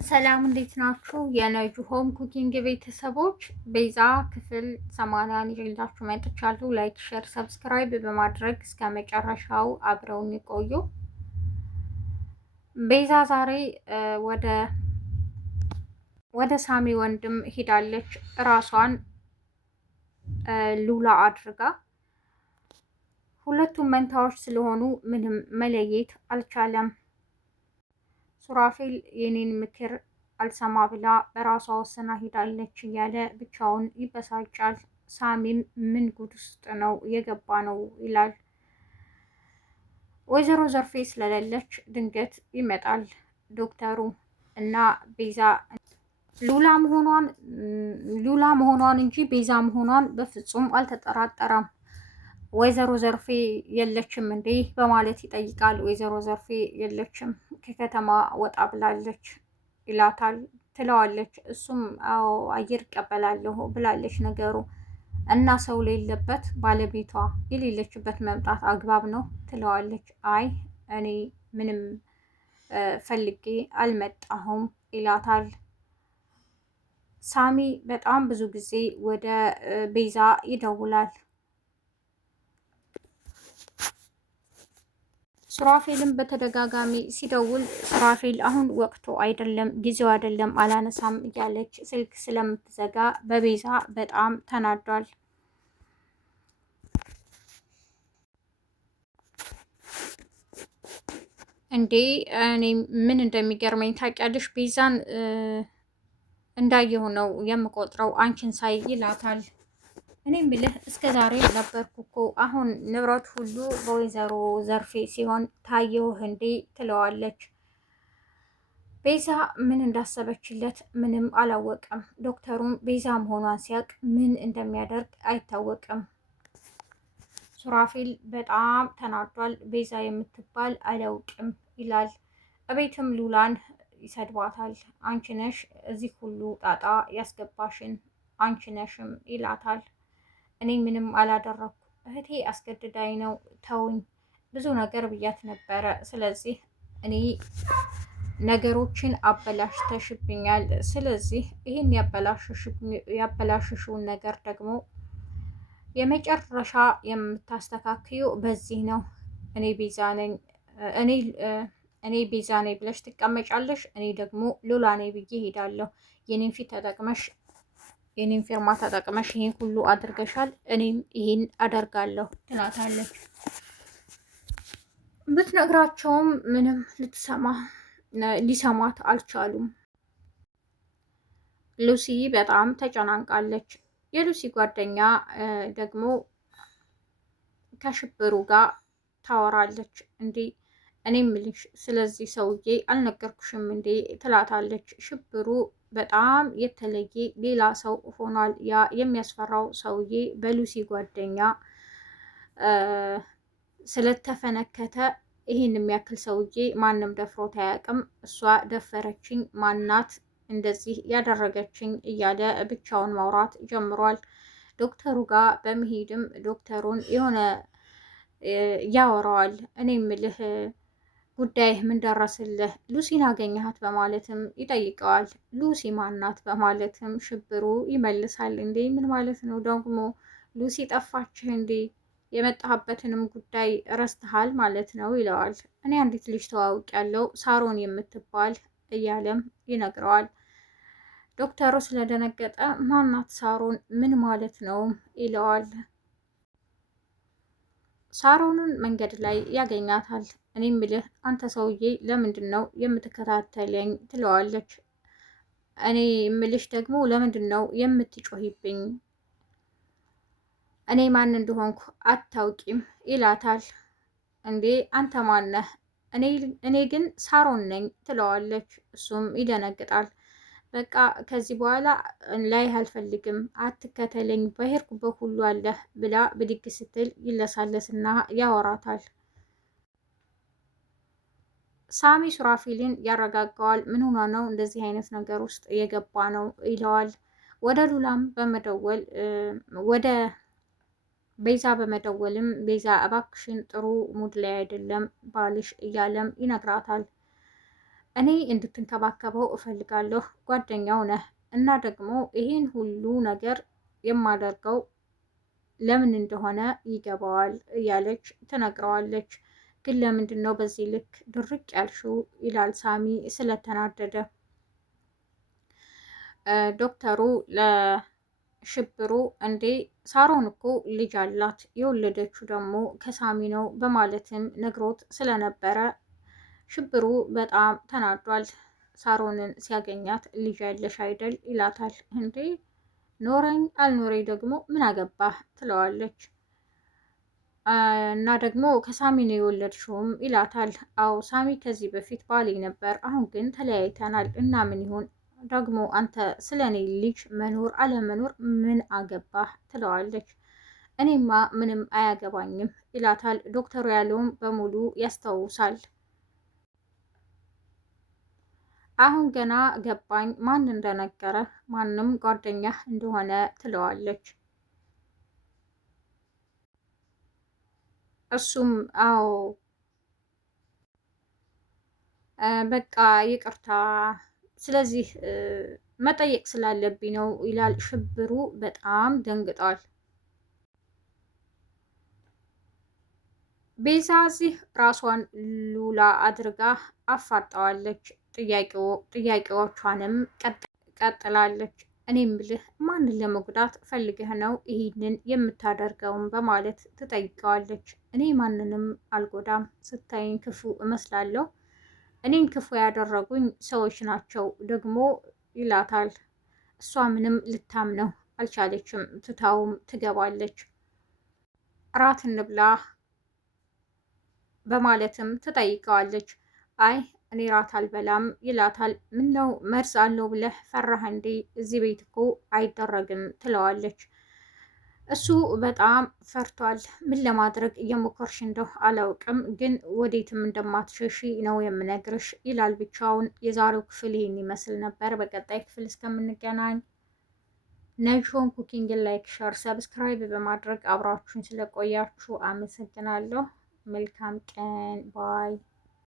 ሰላም እንዴት ናችሁ? የነጁ ሆም ኩኪንግ ቤተሰቦች ቤዛ ክፍል 80ን ይዤላችሁ መጥቻለሁ። ላይክ፣ ሼር፣ ሰብስክራይብ በማድረግ እስከ መጨረሻው አብረውን ይቆዩ። ቤዛ ዛሬ ወደ ሳሚ ወንድም ሄዳለች። ራሷን ሉላ አድርጋ ሁለቱም መንታዎች ስለሆኑ ምንም መለየት አልቻለም። ሱራፌል የኔን ምክር አልሰማ ብላ በራሷ ወስና ሄዳለች እያለ ብቻውን ይበሳጫል። ሳሚም ምን ጉድ ውስጥ ነው የገባ ነው ይላል። ወይዘሮ ዘርፌ ስለሌለች ድንገት ይመጣል ዶክተሩ እና ቤዛ ሉላ መሆኗን እንጂ ቤዛ መሆኗን በፍጹም አልተጠራጠረም። ወይዘሮ ዘርፌ የለችም እንዴ በማለት ይጠይቃል። ወይዘሮ ዘርፌ የለችም ከከተማ ወጣ ብላለች ይላታል። ትለዋለች እሱም አዎ አየር እቀበላለሁ ብላለች ነገሩ እና ሰው የሌለበት ባለቤቷ የሌለችበት መምጣት አግባብ ነው ትለዋለች። አይ እኔ ምንም ፈልጌ አልመጣሁም ይላታል። ሳሚ በጣም ብዙ ጊዜ ወደ ቤዛ ይደውላል። ሱራፌልም በተደጋጋሚ ሲደውል ሱራፌል አሁን ወቅቱ አይደለም ጊዜው አይደለም አላነሳም እያለች ስልክ ስለምትዘጋ በቤዛ በጣም ተናዷል። እንዴ እኔ ምን እንደሚገርመኝ ታውቂያለሽ? ቤዛን እንዳየሁ ነው የምቆጥረው አንቺን ሳይ ይላታል። እኔ ምልህ እስከ ዛሬ ነበርኩ እኮ አሁን ንብረት ሁሉ በወይዘሮ ዘርፌ ሲሆን ታየውህ እንዴ ትለዋለች። ቤዛ ምን እንዳሰበችለት ምንም አላወቀም። ዶክተሩም ቤዛ መሆኗን ሲያውቅ ምን እንደሚያደርግ አይታወቅም። ሱራፌል በጣም ተናዷል። ቤዛ የምትባል አላውቅም ይላል። እቤትም ሉላን ይሰድባታል። አንቺ ነሽ እዚህ ሁሉ ጣጣ ያስገባሽን አንቺ ነሽም ይላታል። እኔ ምንም አላደረኩ እህቴ አስገድዳኝ ነው ተውኝ፣ ብዙ ነገር ብያት ነበረ። ስለዚህ እኔ ነገሮችን አበላሽተሽብኛል። ስለዚህ ይህን ያበላሽሽውን ነገር ደግሞ የመጨረሻ የምታስተካክዩ በዚህ ነው። እኔ ቤዛ ነኝ እኔ ቤዛ ነኝ ብለሽ ትቀመጫለሽ፣ እኔ ደግሞ ሉላ ነኝ ብዬ ሄዳለሁ። የኔን ፊት ተጠቅመሽ የኔን ፊርማ ተጠቅመሽ ይሄን ሁሉ አድርገሻል፣ እኔም ይሄን አደርጋለሁ ትላታለች። ብትነግራቸውም ምንም ሊሰማት አልቻሉም። ሉሲ በጣም ተጨናንቃለች። የሉሲ ጓደኛ ደግሞ ከሽብሩ ጋር ታወራለች። እንዴ እኔ ምልሽ ስለዚህ ሰውዬ አልነገርኩሽም እንዴ ትላታለች። ሽብሩ በጣም የተለየ ሌላ ሰው ሆኗል። ያ የሚያስፈራው ሰውዬ በሉሲ ጓደኛ ስለተፈነከተ ይህን የሚያክል ሰውዬ ማንም ደፍሮት አያውቅም። እሷ ደፈረችኝ፣ ማናት እንደዚህ ያደረገችኝ እያለ ብቻውን ማውራት ጀምሯል። ዶክተሩ ጋር በመሄድም ዶክተሩን የሆነ ያወራዋል። እኔ ምልህ ጉዳይ ምን ደረስልህ? ሉሲን አገኘሃት? በማለትም ይጠይቀዋል። ሉሲ ማናት? በማለትም ሽብሩ ይመልሳል። እንዴ ምን ማለት ነው ደግሞ ሉሲ ጠፋችህ እንዴ? የመጣህበትንም ጉዳይ ረስተሃል ማለት ነው ይለዋል። እኔ አንዲት ልጅ ተዋውቅ ያለው ሳሮን የምትባል እያለም ይነግረዋል። ዶክተሩ ስለደነገጠ ማናት ሳሮን ምን ማለት ነው ይለዋል። ሳሮንን መንገድ ላይ ያገኛታል። እኔ ምልህ አንተ ሰውዬ ለምንድን ነው የምትከታተለኝ? ትለዋለች። እኔ ምልሽ ደግሞ ለምንድን ነው የምትጮሂብኝ? እኔ ማን እንደሆንኩ አታውቂም ይላታል። እንዴ አንተ ማነህ? እኔ ግን ሳሮን ነኝ ትለዋለች። እሱም ይደነግጣል። በቃ ከዚህ በኋላ ላይህ አልፈልግም፣ አትከተለኝ፣ በሄድኩበት ሁሉ አለህ ብላ ብድግ ስትል ይለሳለስና ያወራታል። ሳሚ ሱራፊልን ያረጋጋዋል። ምን ሆኗ ነው እንደዚህ አይነት ነገር ውስጥ የገባ ነው ይለዋል። ወደ ሉላም በመደወል ወደ ቤዛ በመደወልም ቤዛ እባክሽን ጥሩ ሙድ ላይ አይደለም ባልሽ እያለም ይነግራታል። እኔ እንድትንከባከበው እፈልጋለሁ። ጓደኛው ነህ እና ደግሞ ይሄን ሁሉ ነገር የማደርገው ለምን እንደሆነ ይገባዋል እያለች ትነግረዋለች። ግን ለምንድን ነው በዚህ ልክ ድርቅ ያልሽው? ይላል ሳሚ ስለተናደደ። ዶክተሩ ለሽብሩ እንዴ ሳሮን እኮ ልጅ አላት የወለደችው ደግሞ ከሳሚ ነው በማለትም ነግሮት ስለነበረ ሽብሩ በጣም ተናዷል። ሳሮንን ሲያገኛት ልጅ ያለሽ አይደል ይላታል። እንዴ ኖረኝ አልኖረኝ ደግሞ ምን አገባህ ትለዋለች። እና ደግሞ ከሳሚ ነው የወለድሽውም ይላታል። አዎ ሳሚ ከዚህ በፊት ባሌ ነበር፣ አሁን ግን ተለያይተናል እና ምን ይሁን ደግሞ አንተ ስለ እኔ ልጅ መኖር አለመኖር ምን አገባህ ትለዋለች። እኔማ ምንም አያገባኝም ይላታል። ዶክተሩ ያለውም በሙሉ ያስታውሳል። አሁን ገና ገባኝ ማን እንደነገረ ማንም ጓደኛህ እንደሆነ ትለዋለች። እሱም አዎ በቃ ይቅርታ፣ ስለዚህ መጠየቅ ስላለብኝ ነው ይላል። ሽብሩ በጣም ደንግጧል። ቤዛ እዚህ ራሷን ሉላ አድርጋ አፋጠዋለች። ጥያቄዎቿንም ቀጥላለች። እኔም ብልህ ማንን ለመጉዳት ፈልገህ ነው ይህንን የምታደርገውን በማለት ትጠይቀዋለች። እኔ ማንንም አልጎዳም፣ ስታይኝ ክፉ እመስላለሁ፣ እኔን ክፉ ያደረጉኝ ሰዎች ናቸው ደግሞ ይላታል። እሷ ምንም ልታምነው አልቻለችም። ትታውም ትገባለች። እራት እንብላ በማለትም ትጠይቀዋለች። አይ እኔ ራት አልበላም ይላታል። ምነው መርዝ አለው ብለህ ፈራህ እንዴ? እዚህ ቤት እኮ አይደረግም ትለዋለች። እሱ በጣም ፈርቷል። ምን ለማድረግ እየሞከርሽ እንደው አላውቅም፣ ግን ወዴትም እንደማትሸሺ ነው የምነግርሽ ይላል ብቻውን። የዛሬው ክፍል ይህን ይመስል ነበር። በቀጣይ ክፍል እስከምንገናኝ ነጂሆም ኩኪንግን ላይክ፣ ሸር፣ ሰብስክራይብ በማድረግ አብራችሁን ስለቆያችሁ አመሰግናለሁ። መልካም ቀን ባይ